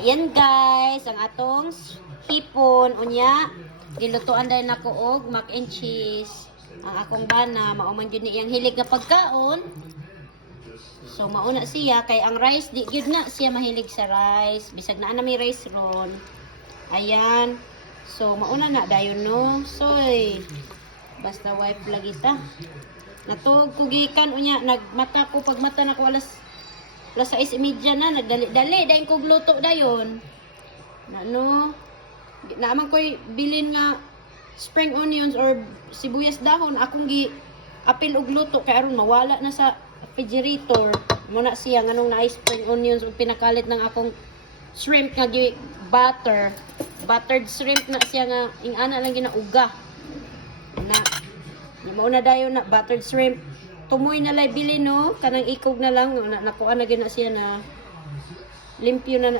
Ayan guys, ang atong hipon unya dilutuan dahil nako og mac and cheese. Ang akong bana mauman gyud ni iyang hilig nga pagkaon. So mauna siya kay ang rice di gyud nga siya mahilig sa rice. Bisag naa na may rice ron. Ayan. So mauna na dayon no. Soy. Basta wipe lagi ta. Natug kugikan unya nagmata ko pag mata nako alas 6:30 na nagdali-dali dayon kog luto dayon. Ano? Naaman ko'y bilin nga spring onions or sibuyas dahon akong gi apil og luto kay aron mawala na sa refrigerator. Muna siya nganong na spring onions ug pinakalit ng akong shrimp nga gi butter. Buttered shrimp na siya nga ingana lang ginauga. Na mao na dayon na buttered shrimp. Tumoy na lay bilin no kanang ikog na lang nakuha na gyud na siya na limpyo na